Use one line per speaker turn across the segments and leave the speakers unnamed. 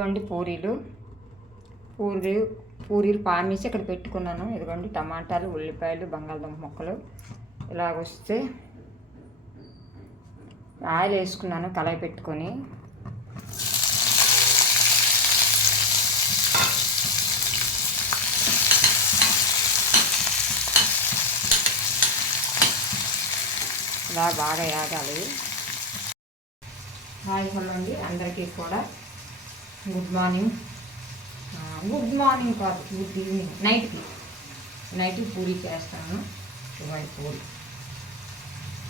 ఇదిగోండి పూరీలు. పూరీలు పూరీలు పామేసి ఇక్కడ పెట్టుకున్నాను. ఇదిగోండి టమాటాలు ఉల్లిపాయలు బంగాళదుంప ముక్కలు. ఇలాగ వస్తే ఆయిల్ వేసుకున్నాను కళాయి పెట్టుకొని. ఇలా బాగా యాగాలి. హాయ్ హలో అండి. అందరికీ కూడా గుడ్ మార్నింగ్. గుడ్ మార్నింగ్ కాదు గుడ్ ఈవినింగ్. నైట్కి. నైట్కి పూరి చేస్తాను. ఇవ్వండి పూరి.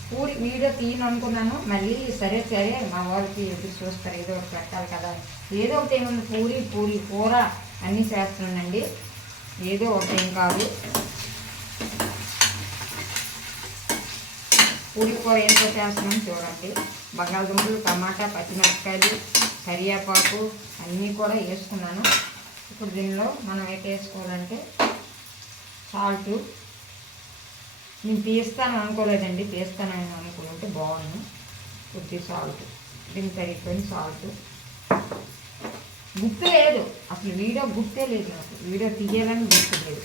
పూరి వీడియో తీయను అనుకున్నాను మళ్ళీ సరే సరే మా వాళ్ళకి ఎదురు చూస్తారు. ఏదో ఒకటి పెట్టాలి కదా. ఏదో ఒకటి ఏముంది? పూరి పూరి కూర అన్నీ చేస్తున్నానండి. ఏదో ఒకటి ఏం కాదు. పూరి కూర ఏంటో చేస్తున్నాం చూడండి. బంగాళదుంపలు టమాటా పచ్చిమిరపకాయలు కరివేపాకు అన్నీ కూడా వేసుకున్నాను. ఇప్పుడు దీనిలో మనం ఏంటి వేసుకోవాలంటే సాల్ట్ నేను తీస్తాను అనుకోలేదండి తీస్తానని అనుకుంటే బాగుంది కొద్ది సాల్ట్ దీనికి సరిపోయిన సాల్ట్ గుర్తు లేదు. అసలు వీడియో గుర్తే లేదు నాకు. వీడియో తీయాలని గుర్తు లేదు.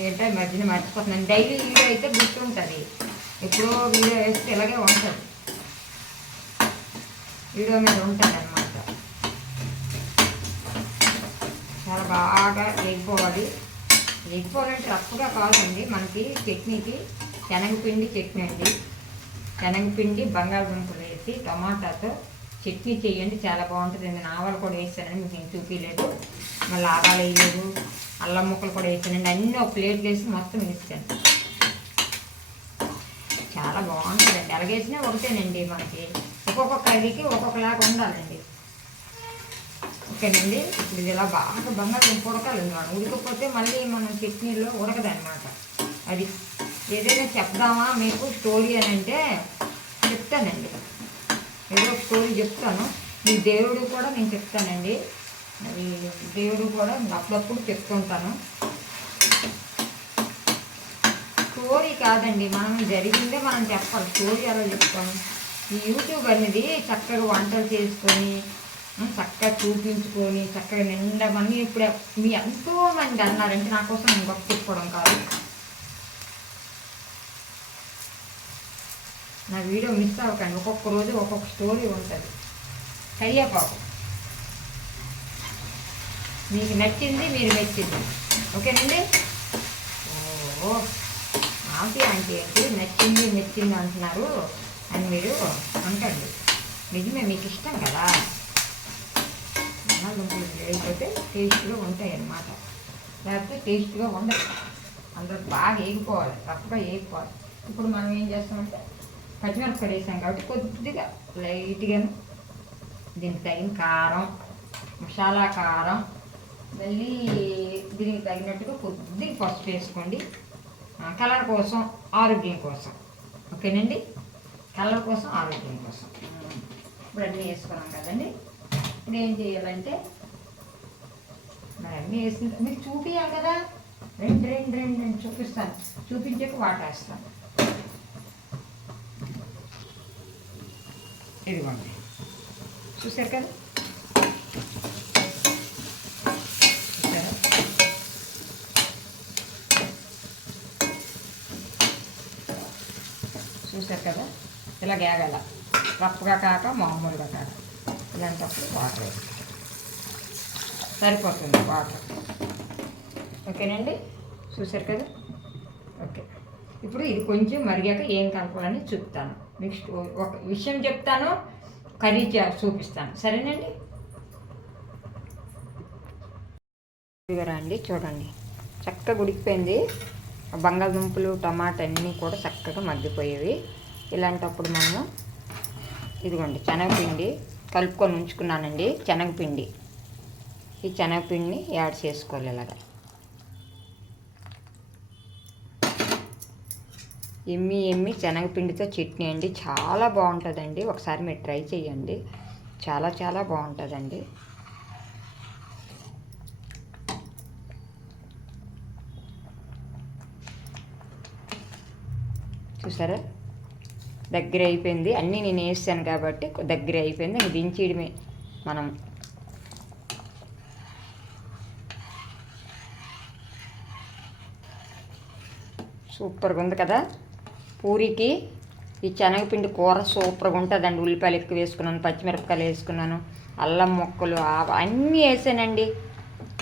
ఏంటంటే మధ్యన మర్చిపోతున్నాను. డైలీ వీడియో అయితే గుర్తుంటుంది. ఎప్పుడో వీడియో వేస్తే ఇలాగే ఉంటుంది. వీడియో మీద ఉంటుందన్నమాట చాలా బాగా వేగిపోవాలి వేగిపోవాలంటే రఫ్గా కాదండి మనకి చట్నీకి శనగపిండి చట్నీ అండి. శనగపిండి బంగాళదుంపలు వేసి టమాటాతో చట్నీ చేయండి చాలా బాగుంటుంది నేను ఆవాలు కూడా వేసానండి మీకు నేను చూపించలేదు మళ్ళీ ఆవాలు వేయలేదు అల్లం ముక్కలు కూడా వేసానండి. అన్నీ ఒక ప్లేట్ వేసి మొత్తం వేసాను. చాలా బాగుంటుందండి. అలాగేసినా ఒకటేనండి మనకి. ఒక్కొక్క కర్రీకి ఒక్కొక్కలాగా ఉండాలండి. ఓకేనండి? ఇప్పుడు ఇది ఇలా బాగా బంగాళదుంప ఉడకాలి ఉడకపోతే మళ్ళీ మనం చట్నీలో ఉడకదనమాట అది ఏదైనా చెప్దామా మీకు? స్టోరీ అని అంటే చెప్తానండి. ఏదో స్టోరీ చెప్తాను. మీ దేవుడు కూడా నేను చెప్తానండి. అది దేవుడు కూడా అప్పుడప్పుడు చెప్తుంటాను స్టోరీ కాదండి మనం జరిగిందే మనం చెప్పాలి. స్టోరీ ఎలా చెప్తాము ఈ యూట్యూబ్ అనేది చక్కగా వంటలు చేసుకొని చక్కగా చూపించుకొని చక్కగా నిండా మంది ఇప్పుడు మీ ఎంతో మంది అన్నారంటే నా కోసం నేను గొప్ప చెప్పుకోవడం కాదు. నా వీడియో మిస్ అవ్వకండి. ఒక్కొక్క రోజు ఒక్కొక్క స్టోరీ ఉంటుంది. కయ్యపాకు మీకు నచ్చింది మీరు మెచ్చింది ఓకేనండి? ఓ ఆంటీ ఆంటీ ఏంటి నచ్చింది మెచ్చింది అంటున్నారు. అని మీరు అంటండి. నిజమే మీకు ఇష్టం కదా? బంగాళదుంపలు వేయకపోతే టేస్ట్గా ఉంటాయి అన్నమాట. లేకపోతే టేస్ట్గా ఉండదు. అందరూ బాగా వేగిపోవాలి తప్పగా వేగిపోవాలి ఇప్పుడు మనం ఏం చేస్తామంటే పచ్చిమిరపకాయ వేసాం కాబట్టి కొద్దిగా లైట్గాను దీనికి తగిన కారం మసాలా కారం మళ్ళీ దీనికి తగినట్టుగా కొద్దిగా పసుపు వేసుకోండి. కలర్ కోసం ఆరోగ్యం కోసం. ఓకేనండి? కళ్ళ కోసం ఆరోగ్యం కోసం. ఇప్పుడు అన్నీ వేసుకున్నాం కదండి. ఇప్పుడు ఏం చేయాలంటే మరి అన్నీ వేసిన మీకు చూపించాలి కదా? రెండు రెండు రెండు రెండు చూపిస్తాను. చూపించాక వాటేస్తాను. ఇదిగోండి. చూసారు కదా? చూసారు కదా? ఇలా గేగల రఫ్గా కాక మామూలుగా కాక ఇలాంటప్పుడు వాటర్ సరిపోతుంది వాటర్ ఓకేనండి చూసారు కదా ఓకే ఇప్పుడు ఇది కొంచెం మరిగాక ఏం కలపాలని చెప్తాను నెక్స్ట్ ఒక విషయం చెప్తాను కర్రీ చే- చూపిస్తాను సరేనండి అండి చూడండి చక్కగా ఉడికిపోయింది బంగాళదుంపలు టమాటా అన్నీ కూడా చక్కగా మగ్గిపోయేవి ఇలాంటప్పుడు మనము ఇదిగోండి శనగపిండి కలుపుకొని ఉంచుకున్నానండి. శనగపిండి. ఈ శనగపిండిని యాడ్ చేసుకోవాలి ఇలాగా. ఎమ్మి ఎమ్మి శనగపిండితో చట్నీ అండి. చాలా బాగుంటుందండి. ఒకసారి మీరు ట్రై చేయండి. చాలా చాలా బాగుంటుందండి. చూసారా? దగ్గర అయిపోయింది. అన్నీ నేను వేసాను కాబట్టి దగ్గర అయిపోయింది. ఇంక దించేయడమే మనం. సూపర్గా ఉంది కదా? పూరికి ఈ శనగపిండి కూర సూపర్గా ఉంటుందండి. ఉల్లిపాయలు ఎక్కువ వేసుకున్నాను పచ్చిమిరపకాయలు వేసుకున్నాను అల్లం ముక్కలు అన్నీ వేసానండి.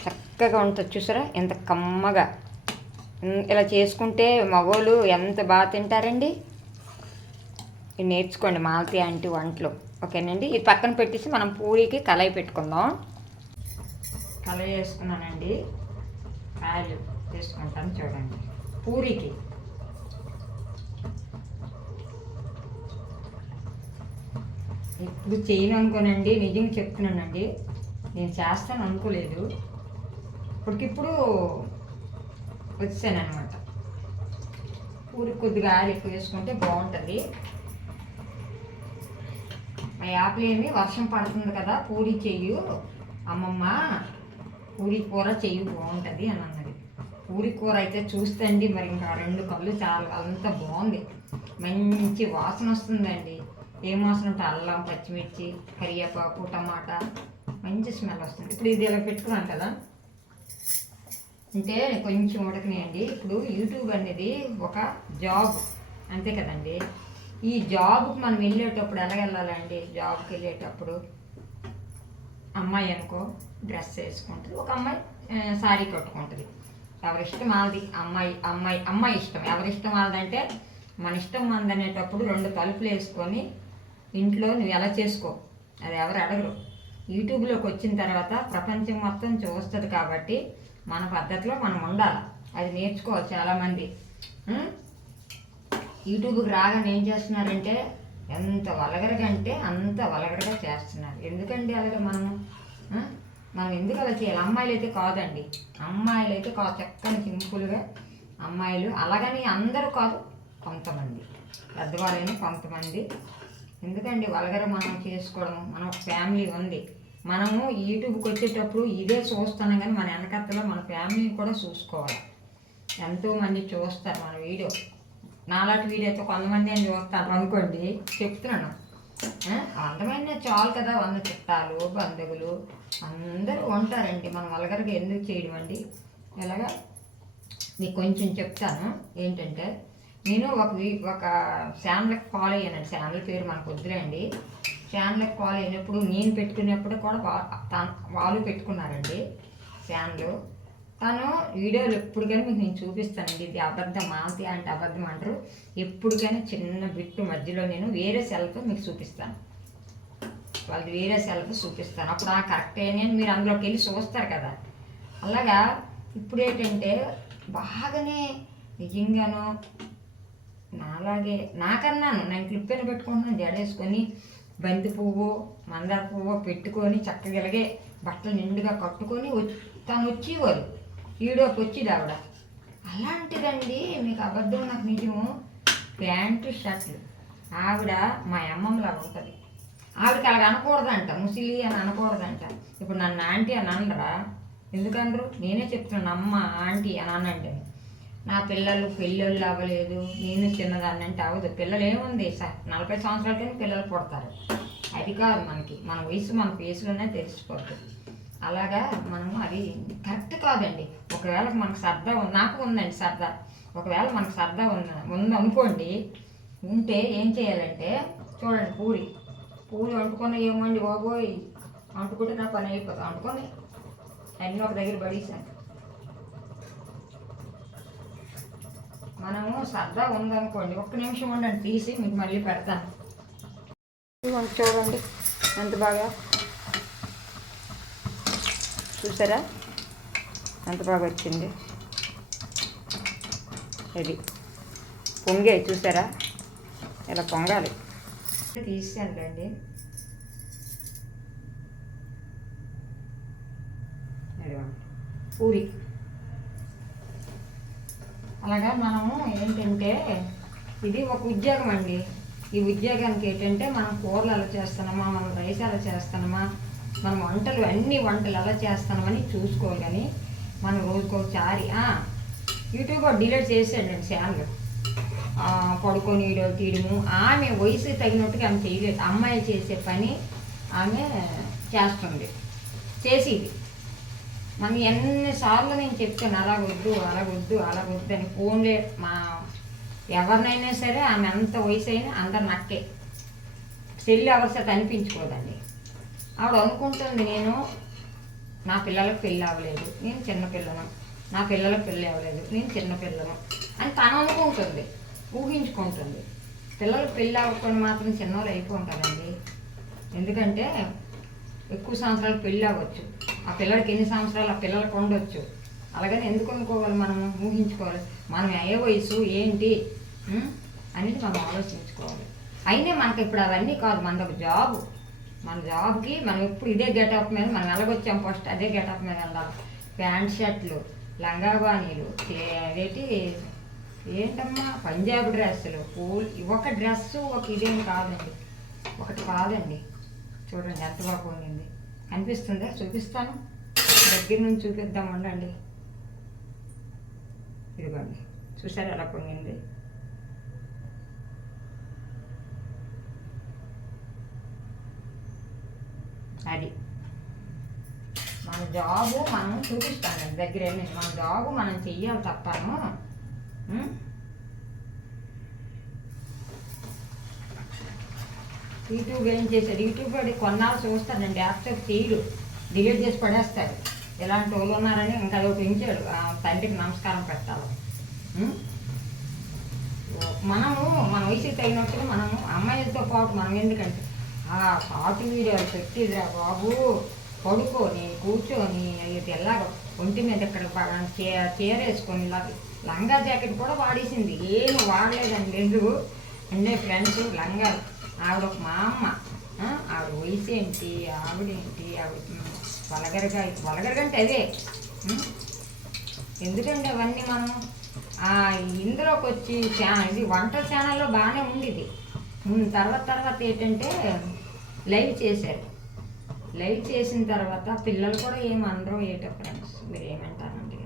చక్కగా ఉంటుంది చూసారా? ఎంత కమ్మగా. ఇలా చేసుకుంటే మగోళ్ళు ఎంత బాగా తింటారండి? ఇది నేర్చుకోండి మాలతీ ఆంటీ వంటలు. ఓకేనండి? ఇది పక్కన పెట్టేసి మనం పూరికి కలయి పెట్టుకుందాం. కలయి వేసుకున్నానండి. కాయలు తీసుకుంటాను చూడండి. పూరికి. ఇప్పుడు చేయను అనుకోనండి. నిజంగా చెప్తున్నానండి. నేను చేస్తాను అనుకోలేదు. ఇప్పటికిప్పుడు వచ్చాను అనమాట పూరి కొద్దిగా ఆయిల్ ఎక్కువ వేసుకుంటే బాగుంటుంది. మా యాప్లేమి వర్షం పడుతుంది కదా పూరి చెయ్యు. అమ్మమ్మ పూరి కూర చెయ్యి బాగుంటుంది అని అన్నది. పూరి కూర అయితే చూస్తండి మరి ఇంకా రెండు కళ్ళు చాలా అంత బాగుంది. మంచి వాసన వస్తుందండి. ఏం వాసన అంటే అల్లం పచ్చిమిర్చి కరివేపాకు టమాటా మంచి స్మెల్ వస్తుంది. ఇప్పుడు ఇది ఇలా పెట్టుకున్నాను కదా. అంటే కొంచెం ఉడకనియండి. ఇప్పుడు యూట్యూబ్ అనేది ఒక జాబ్. అంతే కదండి. ఈ జాబ్కి మనం వెళ్ళేటప్పుడు ఎలా వెళ్ళాలండి? జాబ్కి వెళ్ళేటప్పుడు అమ్మాయి అనుకో డ్రెస్ వేసుకుంటుంది. ఒక అమ్మాయి సారీ శారీ కట్టుకుంటుంది. ఎవరి ఇష్టం వాళ్ళది? అమ్మాయి అమ్మాయి అమ్మాయి ఇష్టం. ఎవరి ఇష్టం వాళ్ళదంటే మన ఇష్టం మంది అనేటప్పుడు రెండు తలుపులు వేసుకొని ఇంట్లో నువ్వు ఎలా చేసుకో? అది ఎవరు అడగరు. యూట్యూబ్లోకి వచ్చిన తర్వాత ప్రపంచం మొత్తం చూస్తుంది కాబట్టి మన పద్ధతిలో మనం ఉండాలి. అది నేర్చుకోవాలి చాలామంది. యూట్యూబ్కి రాగానే ఏం చేస్తున్నారంటే ఎంత వలగరగా అంటే అంత వలగరగా చేస్తున్నారు. ఎందుకండి అలాగే మనము? మనం ఎందుకు అలా చేయాలి? అమ్మాయిలు అయితే కాదండి. అమ్మాయిలు అయితే కాదు చక్కని సింపుల్గా అమ్మాయిలు. అలాగని అందరూ కాదు కొంతమంది. పెద్దవాళ్ళైనా కొంతమంది. ఎందుకండి వలగర మనం చేసుకోవడం? మన ఒక ఫ్యామిలీ ఉంది. మనము యూట్యూబ్కి వచ్చేటప్పుడు ఇదే చూస్తున్నాం కానీ మన వెనకత్తలో మన ఫ్యామిలీని కూడా చూసుకోవాలి. ఎంతో మంది చూస్తారు మన వీడియో. నాలాంటి వీడియో అయితే కొంతమంది అని చూస్తారు అనుకోండి చెప్తున్నాను. ఆ, చాలు కదా వంద చుట్టాలు బంధువులు అందరూ ఉంటారండి. మనం అలగరికి ఎందుకు చేయడం అండి? ఎలాగా? మీకు కొంచెం చెప్తాను. ఏంటంటే నేను ఒక వీ- ఒక ఛానల్కి ఫాలో అయ్యానండి. ఛానల్ పేరు మనకు వద్దులేండి. ఛానల్కి ఫాలో అయినప్పుడు నేను పెట్టుకునేప్పుడు కూడా వా- వాళ్ళు పెట్టుకున్నారండి ఛానల్. తను వీడియోలు ఎప్పుడు కానీ మీకు నేను చూపిస్తానండి. ఇది అబద్ధం మాంతి అంటే అబద్ధం అంటారు. ఎప్పుడు కానీ చిన్న బిట్టు మధ్యలో నేను వేరే సెల్తో మీకు చూపిస్తాను. వాళ్ళది వేరే సెల్ఫ్ చూపిస్తాను. అప్పుడు ఆ కరెక్ట్ అని మీరు అందులోకి వెళ్ళి చూస్తారు కదా. అలాగా ఇప్పుడు ఏంటంటే బాగానే నిజంగాను నాలాగే నాకన్నాను. నేను క్లిప్పెన్ పెట్టుకుంటున్నాను. జడేసుకొని బంతి పువ్వు మందార పువ్వు పెట్టుకొని చక్కగా బట్టలు నిండుగా కట్టుకొని తను వచ్చేవారు. ఈడోకి వచ్చేది ఆవిడ. అలాంటిదండి మీకు అబద్ధం నాకు నిజము. ప్యాంటు షర్ట్లు ఆవిడ మా అమ్మమ్మలా ఉంటుంది. ఆవిడకి అలాగ అనకూడదంట ముసిలి అని అనకూడదంట. ఇప్పుడు నన్ను ఆంటీ అని అనరా? ఎందుకనరు నేనే చెప్తున్నాను అమ్మ ఆంటీ అని అనండి. నా పిల్లలు పెళ్ళిళ్ళు అవ్వలేదు నేను చిన్నదాన్ని అంటే అవ్వదు. పిల్లలు ఏముంది సార్ నలభై సంవత్సరాలకైనా పిల్లలు పుడతారు. అది కాదు మనకి మన వయసు మన ఫేస్లోనే తెలిసిపోతుంది అలాగా మనము అది కరెక్ట్ కాదండి. ఒకవేళ మనకు సరదా నాకు ఉందండి సరదా ఒకవేళ మనకు సరదా ఉన్న ఉందనుకోండి ఉంటే ఏం చేయాలంటే చూడండి పూరి. పూరి వండుకొని ఏమండి బాబోయ్. వండుకుంటే నా పని అయిపోతుంది వండుకొని అన్నీ ఒక దగ్గర పడేసాను. మనము సరదా ఉందనుకోండి ఒక్క నిమిషం ఉండండి తీసి మీకు మళ్ళీ పెడతాను. చూడండి ఎంత బాగా చూసారా? ఎంత బాగా వచ్చింది. ఇది. పొంగే చూసారా? ఇలా పొంగాలి? ఇదిగోండి. పూరి. అలాగా మనము ఏంటంటే ఇది ఒక ఉద్యోగం అండి. ఈ ఉద్యోగానికి ఏంటంటే మనం కూరలు ఎలా చేస్తున్నామా మనం రైస్ ఎలా చేస్తున్నామా మనం వంటలు అన్ని వంటలు ఎలా చేస్తామని చూసుకోవాలి కానీ మనం రోజుకోసారి యూట్యూబ్ డిలీట్ చేసాడండి ఛానల్. పడుకొని తీయడము. ఆమె వయసు తగినట్టుగా ఆమె చేయలేదు. అమ్మాయి చేసే పని ఆమె చేస్తుంది. చేసేది. మనం ఎన్నిసార్లు నేను చెప్తాను అలాగొద్దు అలాగొద్దు అలాగొద్దు అని ఫోన్లే మా ఎవరినైనా సరే ఆమె ఎంత వయసు అయినా అందరు నక్కే సెల్ అవసరం అనిపించుకోదండి. ఆవిడ అనుకుంటుంది నేను నా పిల్లలకు పెళ్ళి అవ్వలేదు. నేను చిన్నపిల్లను నా పిల్లలకు పెళ్ళి అవ్వలేదు. నేను చిన్నపిల్లను అని తను అనుకుంటుంది. ఊహించుకుంటుంది. పిల్లలకు పెళ్ళి అవ్వకుండా మాత్రం చిన్నవాళ్ళు అయిపోతారండి. ఎందుకంటే ఎక్కువ సంవత్సరాలు పెళ్ళి అవ్వచ్చు. ఆ పిల్లడికి ఎన్ని సంవత్సరాలు ఆ పిల్లలకు ఉండొచ్చు. అలాగని ఎందుకు అనుకోవాలి మనం? ఊహించుకోవాలి. మనం ఏ వయసు ఏంటి? అనేది మనం ఆలోచించుకోవాలి. అయినా మనకి ఇప్పుడు అవన్నీ కాదు. మనకు జాబు జాబ్. మన జాబ్కి మనం ఎప్పుడు ఇదే గెటప్ మీద మనం వెళ్ళగొచ్చాం ఫస్ట్ అదే గెటప్ మీద వెళ్ళాలి ప్యాంట్ షర్ట్లు లంగాబానీలు అదేంటి ఏంటమ్మా పంజాబ్ డ్రెస్సులు పూల్ ఒక డ్రెస్సు ఒక ఇదేం కాదండి. ఒకటి కాదండి. చూడండి ఎంత బాగా పొంగింది కనిపిస్తుందా చూపిస్తాను. దగ్గర నుంచి చూపిద్దాం ఉండండి. ఇదిగోండి. చూసారు ఎలా పొంగింది అది. మన జాబు మనం చూపిస్తాను దగ్గర మన జాబు మనం చెయ్యాలి తప్పను యూట్యూబ్ ఏం చేశారు యూట్యూబ్ వాడి కొన్నాళ్ళు చూస్తానండి యాక్చువల్ తీరు డిలీట్ చేసి పడేస్తారు ఇలాంటి వాళ్ళు ఉన్నారని ఇంకా అది ఒకటి ఆ తండ్రికి నమస్కారం పెట్టాలి. మనము మన వయసుకి తగినట్టుగా మనము అమ్మాయిలతో పాటు మనం ఎందుకంటే ఆ షార్ట్ వీడియోలు పెట్టిదిరా బాబు. పడుకొని కూర్చొని ఇది ఎలాగ. ఒంటి మీద ఇక్కడ బాగా చీర వేసుకొని ఇలా లంగా జాకెట్ కూడా వాడేసింది. ఏమి వాడలేదని లేదు. ఉండే ఫ్రెండ్స్ లంగా ఆవిడ ఒక మా అమ్మ. ఆవిడ వయసు ఏంటి? ఆవిడేంటి ఆవిడ వలగరగా వలగరగంటే అదే. ఎందుకంటే అవన్నీ మనం? ఇందులోకి వచ్చి ఇది వంట ఛానల్లో బాగానే ఉంది ఇది తర్వాత తర్వాత ఏంటంటే లైవ్ చేశారు. లైవ్ చేసిన తర్వాత పిల్లలు కూడా ఏమనరు ఏటో ఫ్రెండ్స్. మీరు ఏమంటారంటే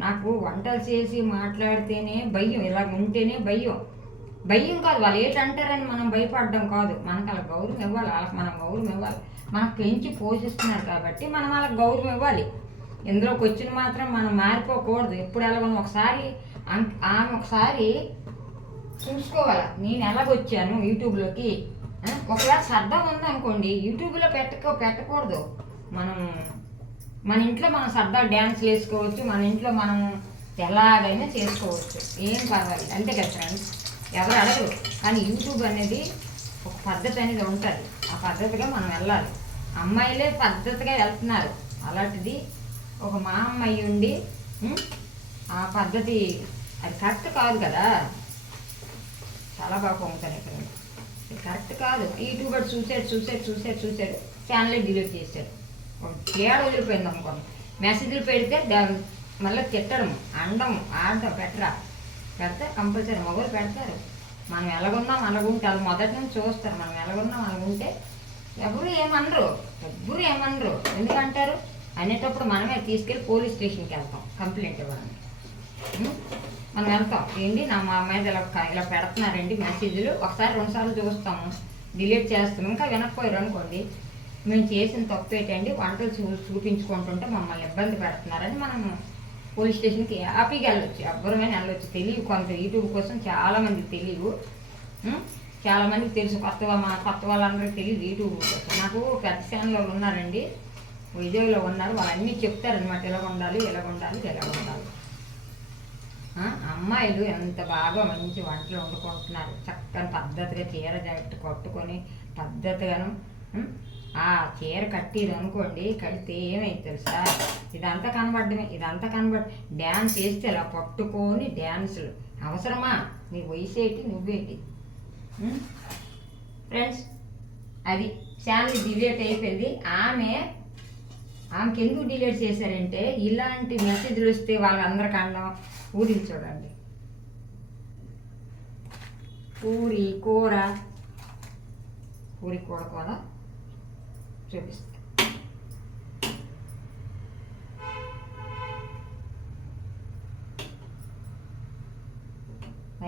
నాకు వంటలు చేసి మాట్లాడితేనే భయం ఇలా ఉంటేనే భయం. భయం కాదు వాళ్ళు ఏంటంటారని మనం భయపడడం కాదు. మనకు అలా గౌరవం ఇవ్వాలి వాళ్ళకి మనం గౌరవం ఇవ్వాలి. మనకు పెంచి పోషిస్తున్నారు కాబట్టి మనం వాళ్ళకి గౌరవం ఇవ్వాలి. ఇందులోకి వచ్చిన మాత్రం మనం మారిపోకూడదు. ఎప్పుడు ఎలాగో ఒకసారి ఆమె ఒకసారి చూసుకోవాలి. నేను ఎలాగొచ్చాను యూట్యూబ్లోకి? ఒకవేళ సరదా ఉందనుకోండి యూట్యూబ్లో పెట్టక పెట్టకూడదు. మనం మన ఇంట్లో మనం సరదా డ్యాన్స్ వేసుకోవచ్చు మన ఇంట్లో మనం ఎలాగైనా చేసుకోవచ్చు. ఏం పర్వాలేదు. అంతే కదా ఫ్రెండ్స్ ఎవరు అడగరు. కానీ యూట్యూబ్ అనేది ఒక పద్ధతి అనేది ఉంటుంది. ఆ పద్ధతిగా మనం వెళ్ళాలి. అమ్మాయిలే పద్ధతిగా వెళ్తున్నారు. అలాంటిది ఒక మా అమ్మాయి ఉండి ఆ పద్ధతి అది కరెక్ట్ కాదు కదా. చాలా బాగా పొంగుతాను ఇక్కడ. కరెక్ట్ కాదు. యూట్యూబర్ చూసాడు చూసాడు చూసాడు చూసాడు ఛానల్ డిలీట్ చేశాడు. ఒక తేడా వదిలిపోయింది అనుకోండి. మెసేజ్లు పెడితే దాని మళ్ళీ తిట్టడం అండము ఆడడం పెట్టరా? పెడితే కంపల్సరీ మొగలు పెడతారు. మనం ఎలాగున్నాం అలాగుంటే అది మొదటి నుంచి చూస్తారు. మనం ఎలాగున్నాం అలాగుంటే ఎవరు ఏమనరు. ఎవ్వరు ఏమనరు. ఎందుకంటారు? అనేటప్పుడు మనమే తీసుకెళ్ళి పోలీస్ స్టేషన్కి వెళ్తాం. కంప్లైంట్ ఇవ్వాలని మనం వెళ్తాం. ఏంటి? నా మా అమ్మాయి ఇలా ఇలా పెడుతున్నారండి మెసేజ్లు ఒకసారి రెండుసార్లు చూస్తాము. డిలీట్ చేస్తాము ఇంకా వినకపోయారు అనుకోండి. మేము చేసిన తప్పు ఏంటండి? వంటలు చూ చూపించుకుంటుంటే మమ్మల్ని ఇబ్బంది పెడుతున్నారని మనం పోలీస్ స్టేషన్కి హ్యాపీగా వెళ్ళొచ్చు. ఎవ్వరమైనా వెళ్ళొచ్చు. తెలియదు కొంత యూట్యూబ్ కోసం చాలామందికి తెలియదు చాలామందికి తెలుసు. కొత్త మా కొత్త వాళ్ళందరికీ తెలియదు యూట్యూబ్ కోసం. నాకు పెద్ద ఛానల్ ఉన్నారండి. విజయలో ఉన్నారు. వాళ్ళన్నీ చెప్తారనమాట ఇలా ఉండాలి ఇలా ఉండాలి ఇలా ఉండాలి. అమ్మాయిలు ఎంత బాగా మంచి వంటలు వండుకుంటున్నారు. చక్కని పద్ధతిగా చీర జాకెట్ కట్టుకొని పద్ధతిగాను ఆ చీర కట్టిరు అనుకోండి కడితే ఏమైంది తెలుసా? ఇదంతా కనబడ్డమే ఇదంతా కనబడి డ్యాన్స్ వేస్తే అలా పట్టుకొని డ్యాన్సులు. అవసరమా? నీ వయసు ఏంటి? నువ్వేంటి? ఫ్రెండ్స్ అది శాలరీ డిలేట్ అయిపోయింది. ఆమె ఆమెకి ఎందుకు డిలేట్ చేశారంటే ఇలాంటి మెసేజ్లు వస్తే వాళ్ళందరికన్నా అన్నం చూడండి పూరి కూర. పూరి కూర కూడా చూపిస్తా.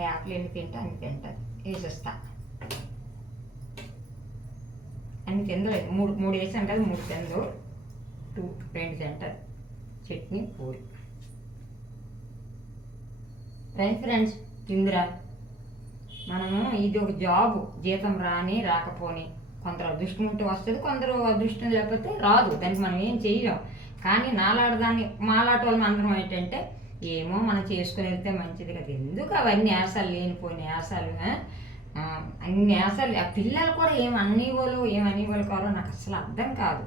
యాప్లు ఎన్ని తింటే అన్ని తింటుంది. వేసేస్తా. అన్ని తిందలేదు మూడు మూడు వేసాను కదా మూడు తిందు టూ రెండు తింటుంది. చట్నీ పూరి. ఫ్రెండ్స్ ఫ్రెండ్స్ తిందిరా మనము ఇది ఒక జాబ్ జీతం రాని రాకపోని. కొందరు అదృష్టం ఉంటే వస్తుంది కొందరు అదృష్టం లేకపోతే రాదు. దానికి మనం ఏం చేయలేం కానీ నాలాడదాన్ని మాలాట వాళ్ళు అందరం ఏంటంటే ఏమో మనం చేసుకుని వెళ్తే మంచిది కదా. ఎందుకు అవన్నీ యాసాలు లేనిపోయిన యాసాలు అన్ని యాసాలు ఆ పిల్లలు కూడా ఏం అన్ని వాళ్ళు ఏం అన్ని వాళ్ళు కావాలో నాకు అసలు అర్థం కాదు.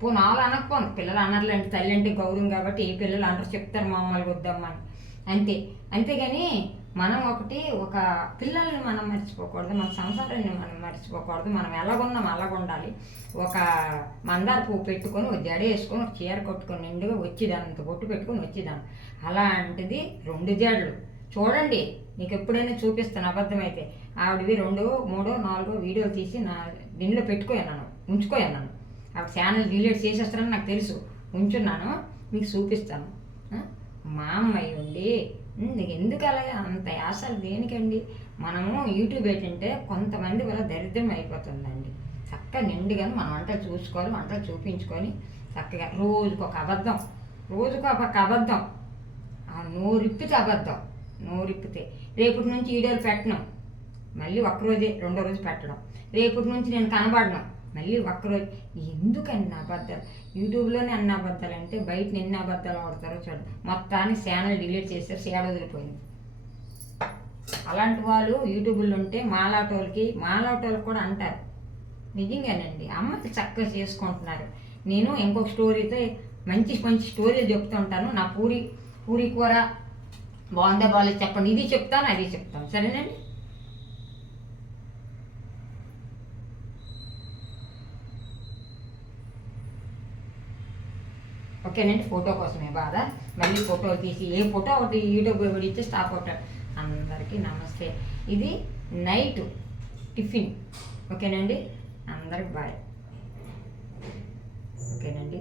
పో నాలు అనకపోను. పిల్లలు అనర్లు అంటే తల్లి అంటే గౌరవం కాబట్టి ఏ పిల్లలు అందరూ చెప్తారు మామూలుగా వద్దమ్మని. అంతే. అంతేగాని మనం ఒకటి ఒక పిల్లల్ని మనం మర్చిపోకూడదు మన సంసారాన్ని మనం మర్చిపోకూడదు మనం ఎలాగున్నాం అలాగ ఉండాలి ఒక మందార పువ్వు పెట్టుకొని ఒక జడ వేసుకొని ఒక చీర కొట్టుకొని నిండుగా వచ్చేదాన్ని అంత బొట్టు పెట్టుకొని వచ్చేదాన్ని అలాంటిది రెండు జడలు. చూడండి నీకు ఎప్పుడైనా చూపిస్తాను అబద్ధమైతే. ఆవిడవి రెండు మూడో నాలుగో వీడియోలు తీసి నా దీనిలో పెట్టుకోయాను ఉంచుకోయాను ఆవిడ ఛానల్ డిలీట్ చేసేస్తారని నాకు తెలుసు. ఉంచున్నాను మీకు చూపిస్తాను. మా అమ్మాయి ఉండి నీకు ఎందుకు అలాగే అంత యాసలు దేనికండి? మనము యూట్యూబ్ ఏంటంటే కొంతమంది వల్ల దరిద్రం అయిపోతుందండి. చక్కగా నిండుగా మనం వంటలు చూసుకోవాలి వంటలు చూపించుకొని చక్కగా రోజుకు ఒక అబద్ధం రోజుకు ఒక అబద్ధం ఆ నోరిప్పితే అబద్ధం నోరిప్పితే. రేపటి నుంచి ఈడోలు పెట్టడం మళ్ళీ ఒక్కరోజే రెండో రోజు పెట్టడం. రేపటి నుంచి నేను కనబడను. మళ్ళీ ఒక్కరోజు ఎందుకని అబద్ధాలు? యూట్యూబ్లోనే అన్న అబద్ధాలు అంటే బయట ఎన్ని అబద్ధాలు ఆడతారో చూడండి మొత్తానికి ఛానల్ డిలీట్ చేస్తారు సేడ వదిలిపోయింది? అలాంటి వాళ్ళు యూట్యూబ్లో ఉంటే మాలాటోళ్ళకి మాలాటోళ్ళకి కూడా అంటారు. నిజంగానండి. అమ్మకి చక్కగా చేసుకుంటున్నారు. నేను ఇంకొక స్టోరీతో మంచి మంచి స్టోరీలు చెప్తూ ఉంటాను. నా పూరి పూరి కూర బాగుందా బాగాలేదు చెప్పండి. ఇది చెప్తాను అది చెప్తాను. సరేనండి? ఓకేనండి ఫోటో కోసమే బాధ. మళ్ళీ ఫోటో తీసి ఏ ఫోటో? ఒకటి యూట్యూబ్ ఒకటి స్టాప్ ఆ అందరికీ నమస్తే. ఇది నైట్ టిఫిన్. ఓకేనండి? అందరికి బాయ్. ఓకేనండి?